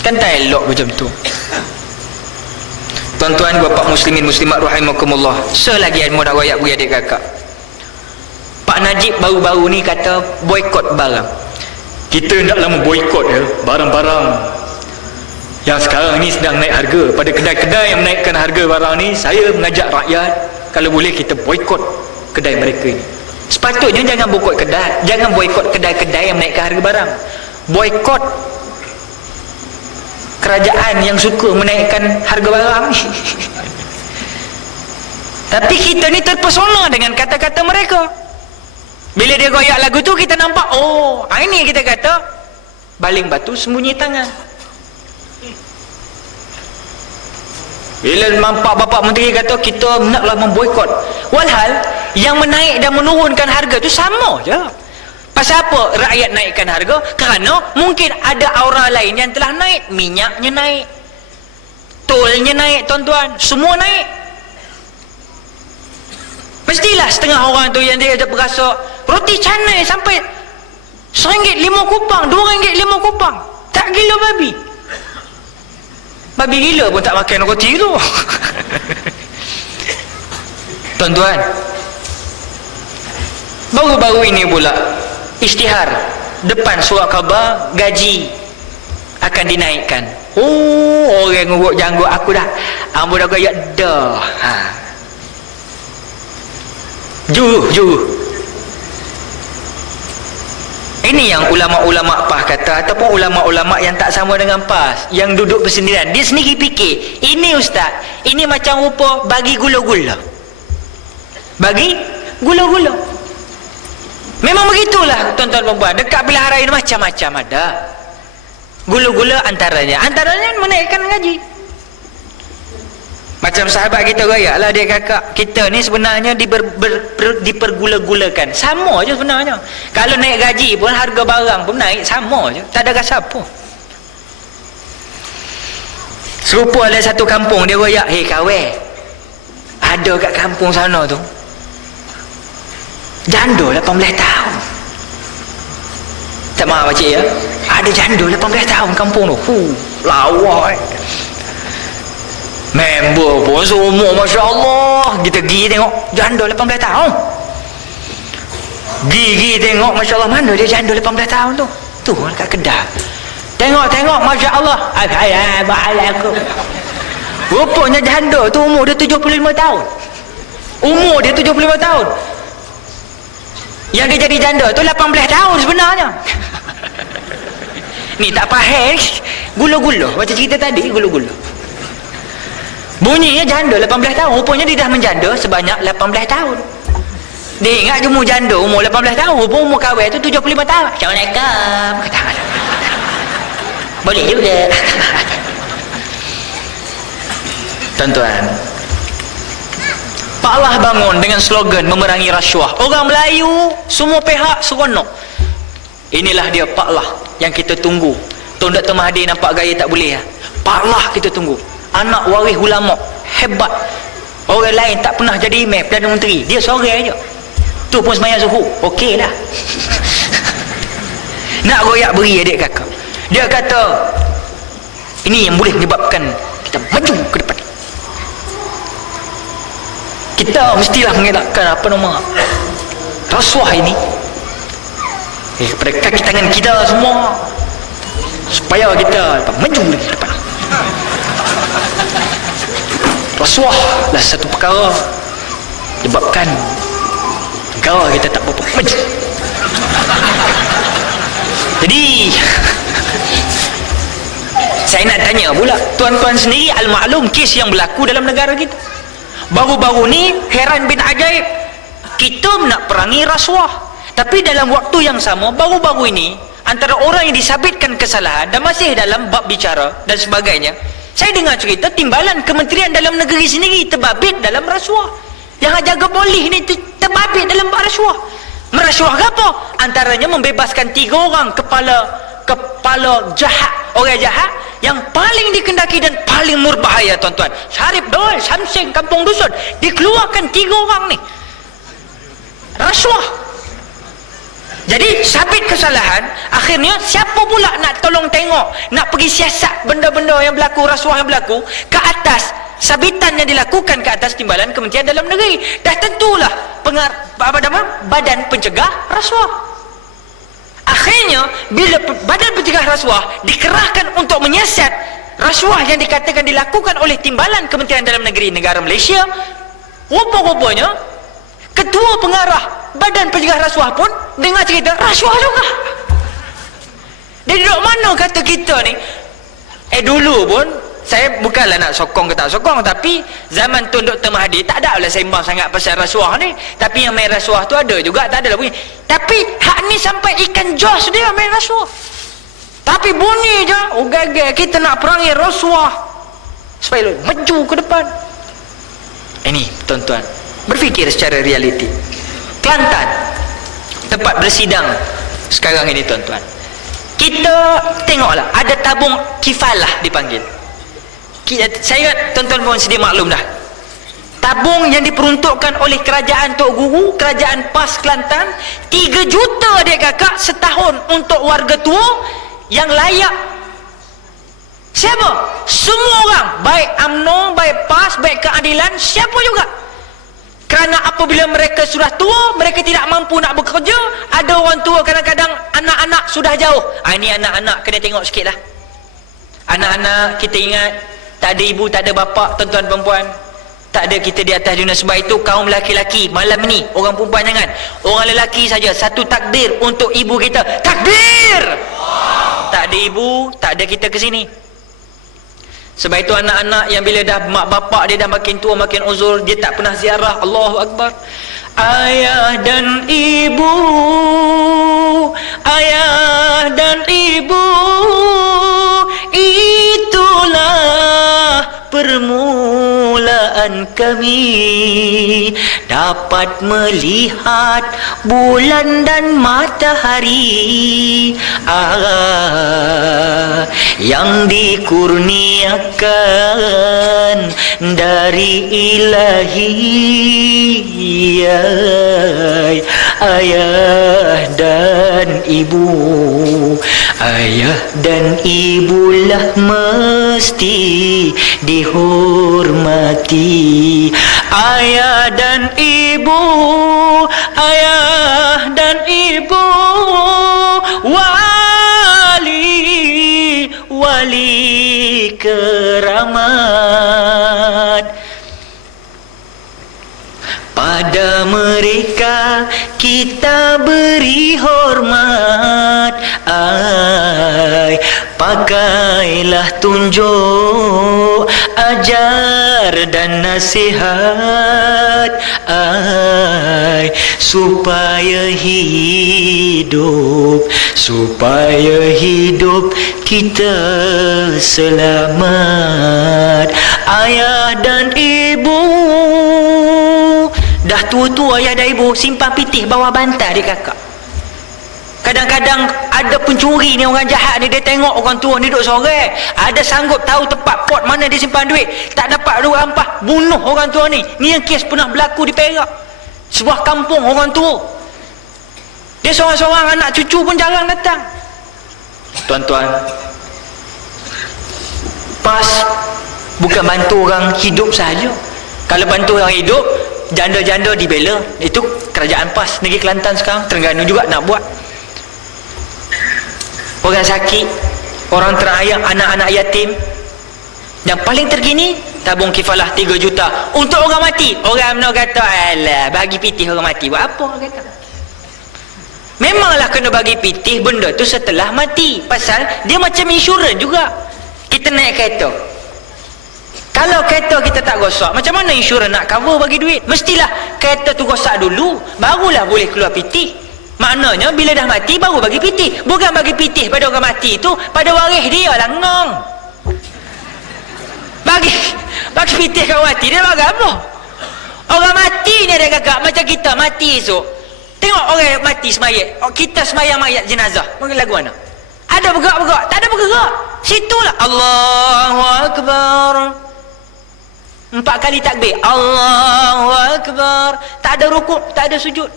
Kan tak elok macam tu. Tuan-tuan, bapa muslimin muslimat rahimakumullah, selagi ilmu nak royak bagi adik kakak. Pak Najib baru-baru ni kata boikot barang. Kita hendaklah memboikot ya barang-barang yang sekarang ni sedang naik harga. Pada kedai-kedai yang menaikkan harga barang ni, saya mengajak rakyat, kalau boleh kita boikot kedai mereka ni. Sepatutnya jangan boikot kedai, jangan boikot kedai-kedai yang menaikkan harga barang. Boikot kerajaan yang suka menaikkan harga barang. Tapi kita ni terpesona dengan kata-kata mereka. Bila dia goyak lagu tu, kita nampak, oh, ini kita kata baling batu sembunyi tangan. Bila nampak bapa menteri kata kita naklah memboikot, walhal yang menaik dan menurunkan harga tu sama je. Pasal apa rakyat naikkan harga? Kerana mungkin ada aura lain yang telah naik. Minyaknya naik, tolnya naik, tuan-tuan, semua naik. Mestilah setengah orang tu yang dia ada berasa roti canai sampai RM1.5 kupang, RM2.5 kupang. Tak gila babi. Babi gila pun tak makan roti tu. Tuan-tuan, baru-baru ini pula isytihar depan surat khabar gaji akan dinaikkan. Oh, orang ngurut janggut aku dah, ambo dah goyak dah. Juruh. Ini yang ulama-ulama PAS kata, ataupun ulama-ulama yang tak sama dengan PAS, yang duduk bersendirian. Dia sendiri fikir, ini ustaz, ini macam rupa bagi gula-gula. Bagi gula-gula. Memang begitulah tuan-tuan perempuan. Dekat belahan raya macam-macam ada. Gula-gula antaranya menaikkan gaji. Macam sahabat kita royak lah, dia kakak kita ni sebenarnya dipergula-gulakan. Sama je sebenarnya. Kalau naik gaji pun harga barang pun naik, sama je, tak ada rasa apa. Serupa ada satu kampung, dia royak, hei kawan, ada kat kampung sana tu janda 18 tahun. Tak maaf pakcik ya, ada janda 18 tahun kampung tu. Lawa member pun seumur, Masya Allah. Kita pergi tengok janda 18 tahun, gigi tengok, Masya Allah, mana dia janda 18 tahun tu? Tu kat Kedah. Tengok, Masya Allah, aku rupanya janda tu umur dia 75 tahun. Umur dia 75 tahun. Yang dia jadi janda tu 18 tahun sebenarnya. Ni tak faham. Gula-gula, macam cerita tadi, gula-gula. Bunyinya janda 18 tahun. Rupanya dia dah menjanda sebanyak 18 tahun. Dia ingat dia umur janda umur 18 tahun, rupanya umur kahwin tu 75 tahun. Assalamualaikum. Boleh juga. Tuan-tuan, Pak Allah bangun dengan slogan memerangi rasuah. Orang Melayu semua pihak seronok. Inilah dia Pak Allah yang kita tunggu. Tun Dr. Mahathir nampak gaya tak boleh ya. Pak Allah kita tunggu. Anak waris ulama hebat. Orang lain tak pernah jadi imam, Perdana Menteri, dia seorang aja. Tu pun sembahyang zuhur, okey dah. Nak goyak beri adik kakak. Dia kata ini yang boleh menyebabkan kita maju ke depan. Kita mestilah mengelakkan apa nama rasuah ini kepada kaki tangan kita semua, supaya kita maju lagi ke depan. Rasuah lah satu perkara menyebabkan negara kita tak berapa maju. Jadi saya nak tanya pula tuan-tuan sendiri, al-maklum kes yang berlaku dalam negara kita baru-baru ni, heran bin ajaib, kita nak perangi rasuah, tapi dalam waktu yang sama baru-baru ini antara orang yang disabitkan kesalahan dan masih dalam bab bicara dan sebagainya, saya dengar cerita timbalan Kementerian Dalam Negeri sendiri terbabit dalam rasuah. Yang jaga polis ni terbabit dalam bab rasuah. Merasuah ke apa? Antaranya membebaskan 3 orang kepala jahat, orang jahat yang paling dikendaki dan paling berbahaya, tuan-tuan. Syarif Dol, Samseng, Kampung Dusun, dikeluarkan 3 orang ni. Rasuah. Jadi sabit kesalahan, akhirnya siapa pula nak tolong tengok, nak pergi siasat benda-benda yang berlaku, rasuah yang berlaku ke atas, sabitan yang dilakukan ke atas timbalan Kementerian Dalam Negeri. Dah tentulah Badan Pencegah Rasuah. Akhirnya bila Badan Pencegah Rasuah dikerahkan untuk menyiasat rasuah yang dikatakan dilakukan oleh timbalan Kementerian Dalam Negeri negara Malaysia, rupa-rupanya ketua pengarah Badan Pencegah Rasuah pun dengar cerita rasuah juga. Dia duduk mana kata kita ni? Dulu pun saya bukanlah nak sokong ke tak sokong, tapi zaman Tun Dr. Mahathir tak ada lah sembang sangat pasal rasuah ni. Tapi yang main rasuah tu ada juga, tak ada lah bunyi. Tapi hak ni sampai ikan jos dia main rasuah. Tapi bunyi je, gagal kita nak perangi rasuah supaya maju ke depan. Ini tuan-tuan, berfikir secara realiti. Kelantan, tempat bersidang sekarang ini tuan-tuan, kita tengoklah ada tabung kifalah dipanggil. Saya ingat tuan-tuan pun sedia maklum dah. Tabung yang diperuntukkan oleh kerajaan Tok Guru, kerajaan PAS Kelantan, 3 juta dia kakak setahun untuk warga tua yang layak. Siapa? Semua orang, baik UMNO, baik PAS, baik keadilan, siapa juga. Kerana apabila mereka sudah tua, mereka tidak mampu nak bekerja. Ada orang tua kadang-kadang anak-anak sudah jauh. Ini anak-anak kena tengok sikit lah. Anak-anak kita ingat, tak ada ibu, tak ada bapa, tuan-tuan perempuan. Tak ada kita di atas dunia. Sebab itu kaum lelaki-lelaki malam ni, orang perempuan jangan, orang lelaki saja, satu takbir untuk ibu kita. Takbir! Tak ada ibu, tak ada kita ke sini. Sebab itu anak-anak yang bila dah mak bapak dia dah makin tua, makin uzur, dia tak pernah ziarah. Allahu Akbar. Ayah dan ibu, ayah dan ibu, itulah permulaan kami dapat melihat bulan dan matahari, yang dikurniakan dari ilahi. Ayah dan ibu, ayah dan ibulah mesti dihormati. Ayah dan ibu, ayah dan ibu, wali keramat. Pada mereka kita beri hormat. Pakailah tunjuk ajar dan nasihat, supaya hidup kita selamat. Ayah dan ibu, dah tua-tua ayah dan ibu, simpan pitih bawah bantal dia kakak. Kadang-kadang ada pencuri ni, orang jahat ni, dia tengok orang tua ni duduk sorang, ada sanggup tahu tempat pot mana dia simpan duit, tak dapat duit rampah, bunuh orang tua ni. Ni yang kes pernah berlaku di Perak, sebuah kampung orang tua. Dia seorang-seorang, anak cucu pun jarang datang. Tuan-tuan, PAS bukan bantu orang hidup sahaja. Kalau bantu orang hidup, janda-janda dibela. Itu kerajaan PAS negeri Kelantan sekarang, Terengganu juga nak buat. Orang sakit, orang terayak, anak-anak yatim. Yang paling terkini, tabung kifalah 3 juta untuk orang mati. Orang UMNO kata, alah, bagi pitih orang mati. Buat apa orang kata? Memanglah kena bagi pitih benda tu setelah mati. Pasal dia macam insurans juga. Kita naik kereta, kalau kereta kita tak rosak, macam mana insurans nak cover bagi duit? Mestilah kereta tu rosak dulu, barulah boleh keluar pitih. Maknanya bila dah mati baru bagi pitih. Bukan bagi pitih pada orang mati tu, pada waris dia lah ngong. Bagi pitih kat orang mati, dia bagi apa? Orang mati ni ada kakak, macam kita mati esok. Tengok orang mati semayat. Kita semayang mayat jenazah. Mungkin lagu mana? Ada bergerak-bergerak? Tak ada bergerak. Situlah Allahu Akbar. 4 kali takbir. Allahu Akbar. Tak ada rukuk, tak ada sujud.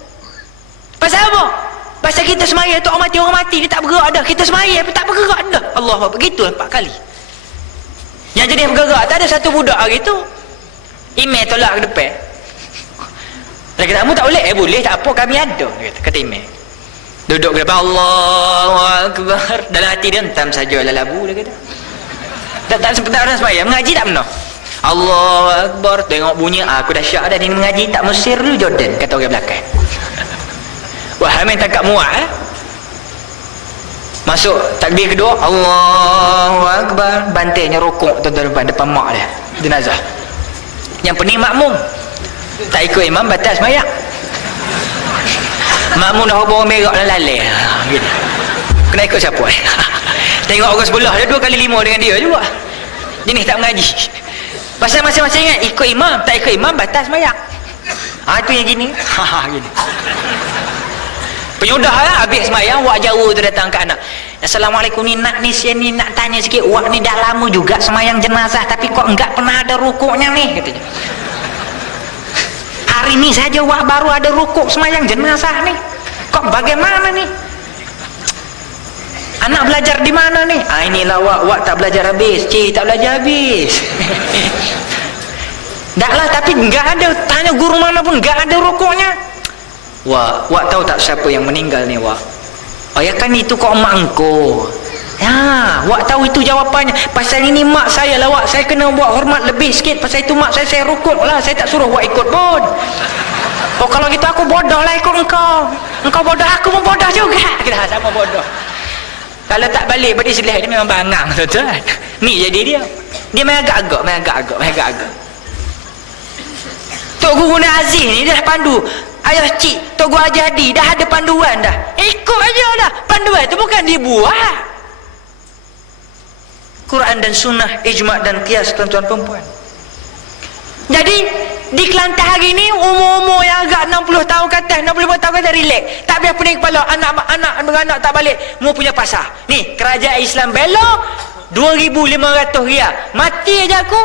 Pasal apa? Pasal kita semayang tu orang mati dia tak bergerak dah. Kita semayang pun tak bergerak dah. Allahu Akbar. Begitulah 4 kali. Yang jenis bergerak, tak ada satu budak hari tu. Imam tolak ke depan. Dia kata, kamu tak boleh? Boleh, tak apa, kami ada. Kata imam. Duduk ke depan, Allahu Akbar. Dalam hati dia, entam saja lah labu, dia kata. Tak orang semayang, mengaji tak benar. Allahu Akbar, tengok bunyi, aku dah syak dah, ni mengaji tak Mesir dulu, Jordan, kata orang belakang. Wah, main tangkap muak, Masuk takbir kedua, Allahu Akbar, bantainya rokok tuan-tuan depan mak dia, jenazah. Yang pening makmum. Tak ikut imam, batas semayang. Makmum dah hubung merah dan lalai. Gini. Kena ikut siapa? Tengok orang sebelah dia 2 kali 5 dengan dia juga. Jenis tak mengaji. Pasal masing-masing ingat, ikut imam, tak ikut imam, batas semayang. Itu yang gini. Gini. Penyudah lah, habis semayang, wak Jawa tu datang ke anak. Assalamualaikum, ni nak tanya sikit. Wak ni dah lama juga semayang jenazah, tapi kok enggak pernah ada rukuknya ni, katanya. Hari ni saja wak baru ada rukuk semayang jenazah ni. Kok bagaimana ni? Anak belajar di mana ni? Inilah wak tak belajar habis. Cik tak belajar habis. Dah lah, tapi enggak ada. Tanya guru mana pun enggak ada rukuknya. Wak tahu tak siapa yang meninggal ni, wak? Oh ya kan, itu kok mak engkau. Ya, wak tahu itu jawapannya. Pasal ini mak saya lah, wak. Saya kena buat hormat lebih sikit. Pasal itu mak saya rukuk lah. Saya tak suruh wak ikut pun. Oh kalau gitu aku bodoh lah ikut engkau. Engkau bodoh, aku pun bodoh juga. Kira sama bodoh. Kalau tak balik balik sebelah dia memang bangang, tuan-tuan. Ni jadi dia. Dia main agak-agak. Tok Guru Aziz ni dah pandu. Ayah cik, Tok Guru Haji Hadi dah ada panduan dah. Ikut aja dah. Panduan tu bukan dibuat. Quran dan sunnah, ijma' dan qiyas, tuan-tuan perempuan. Jadi di Kelantan hari ni umur-umur yang agak 60 tahun ke atas, 65 tahun ke atas, relax. Tak biar pening kepala, anak tak balik, mu punya pasar. Ni kerajaan Islam bela 2,500 riyal. Mati aja aku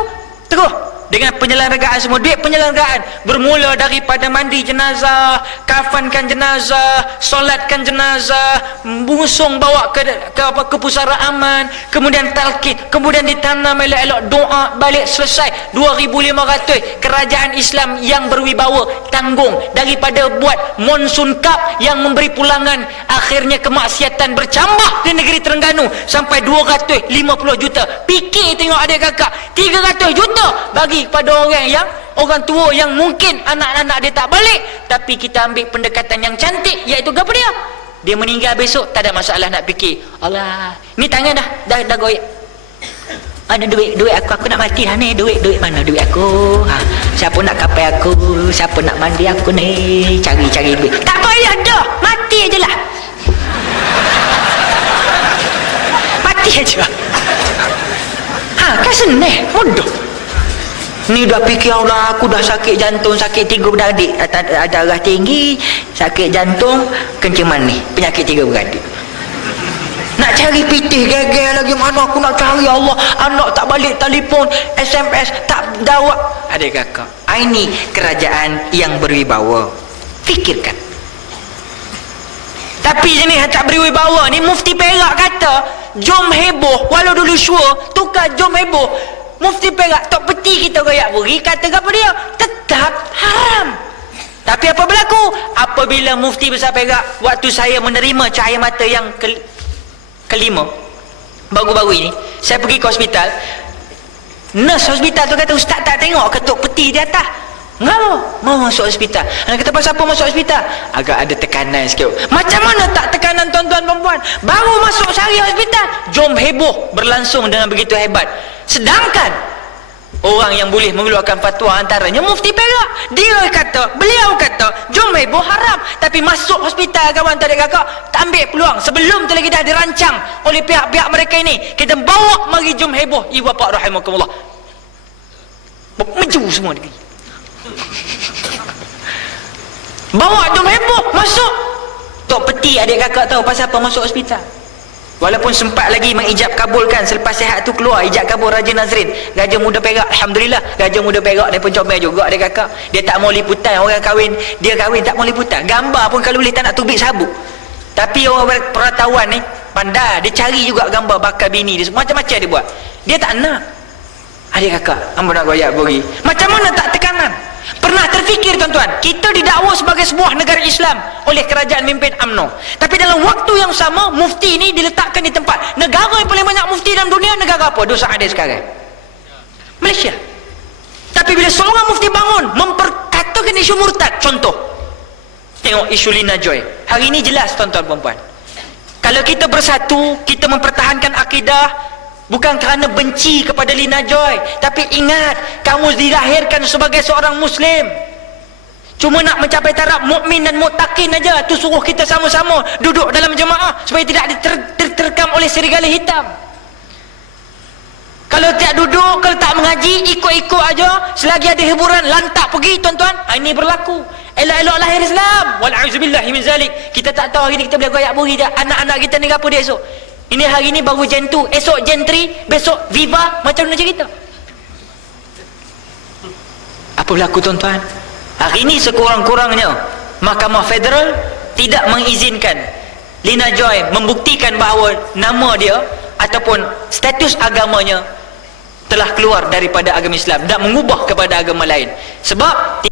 terus dengan penyelenggaraan semua. Duit penyelenggaraan bermula daripada mandi jenazah, kafankan jenazah, solatkan jenazah, bungsung bawa ke pusara aman, kemudian talqin, kemudian ditanam elok-elok, doa, balik selesai. 2,500 kerajaan Islam yang berwibawa tanggung daripada buat monsun cup yang memberi pulangan. Akhirnya kemaksiatan bercambah di negeri Terengganu sampai 250 juta. Fikir tengok adik kakak, 300 juta bagi kepada orang tua yang mungkin anak-anak dia tak balik, tapi kita ambil pendekatan yang cantik, iaitu apa dia meninggal besok, tak ada masalah nak fikir Allah ni tangan dah goyak, ada duit aku nak mati dah ni, duit mana duit aku, siapa nak kapai aku, siapa nak mandi aku ni, cari duit, tak payah dah, mati aje lah. Mati aja. Kan senang, mudah. Ni dah fikir Allah, aku dah sakit jantung, sakit 3 beradik, darah tinggi, sakit jantung, kencing manis, penyakit 3 beradik. Nak cari pitih gagal lagi, mana aku nak cari Allah, anak tak balik telefon, SMS tak jawab. Adik kakak, ini kerajaan yang berwibawa. Fikirkan. Tapi jenis tak berwibawa ni, Mufti Perak kata jom heboh, walau dulu syur tukar jom heboh. Mufti Perak tok peti kita royak beri, kata apa dia? Tetap haram. Tapi apa berlaku? Apabila Mufti Besar Perak, waktu saya menerima cahaya mata yang kelima baru-baru ini, saya pergi ke hospital. Nurse hospital tu kata, ustaz tak tengok ketuk peti di atas. Ngapa? Mau masuk hospital. Anak kata, pasal apa masuk hospital? Agak ada tekanan sikit. Macam mana tak tekanan, tuan-tuan perempuan? Baru masuk sehari hospital, jom heboh berlangsung dengan begitu hebat. Sedangkan orang yang boleh mengeluarkan fatwa antaranya Mufti Perak. Beliau kata jom heboh haram. Tapi masuk hospital kawan tadi kakak, tak ambil peluang. Sebelum tu lagi dah dirancang oleh pihak-pihak mereka ini. Kita bawa mari jom heboh. Ibu bapa rahimakumullah, meju semua negeri. Bawa tu heboh, masuk. Tok peti adik kakak tahu pasal apa masuk hospital. Walaupun sempat lagi mengijab kabulkan, selepas sihat tu keluar ijab kabul Raja Nazrin, Raja Muda Perak. Alhamdulillah, Raja Muda Perak dia pun comel juga adik kakak. Dia tak mau liputan orang kahwin, dia kahwin tak mau liputan. Gambar pun kalau boleh tak nak tubik sabuk. Tapi orang peratawan ni pandai, dia cari juga gambar bakal bini dia, macam-macam dia buat. Dia tak nak. Adik kakak, hamba nak goyak bagi. Macam mana tak tekanan? Pernah terfikir tuan-tuan, kita didakwa sebagai sebuah negara Islam oleh kerajaan mimpin UMNO. Tapi dalam waktu yang sama, mufti ini diletakkan di tempat negara yang paling banyak mufti dalam dunia, negara apa? Dosa ada sekarang? Malaysia. Tapi bila seorang mufti bangun memperkatakan isu murtad, contoh, tengok isu Lina Joy. Hari ini jelas tuan-tuan perempuan. Kalau kita bersatu, kita mempertahankan akidah, bukan kerana benci kepada Lina Joy, tapi ingat, kamu dilahirkan sebagai seorang Muslim. Cuma nak mencapai taraf mukmin dan muttaqin aja, tu suruh kita sama-sama duduk dalam jemaah supaya tidak diterkam oleh serigala hitam. Kalau tak duduk, kalau tak mengaji, ikut-ikut aja, selagi ada hiburan lantak pergi tuan-tuan. Ini berlaku. Elok-elok lahir Islam. Wal'auzubillahi min zalik. Kita tak tahu hari ni kita boleh goyak buri dia. Anak-anak kita ni apa dia esok? Ini hari ni baru Gen 2, esok Gen 3, besok Viva, macam mana cerita? Apa berlaku tuan-tuan? Hari ini sekurang-kurangnya Mahkamah Federal tidak mengizinkan Lina Joy membuktikan bahawa nama dia ataupun status agamanya telah keluar daripada agama Islam dan mengubah kepada agama lain. Sebab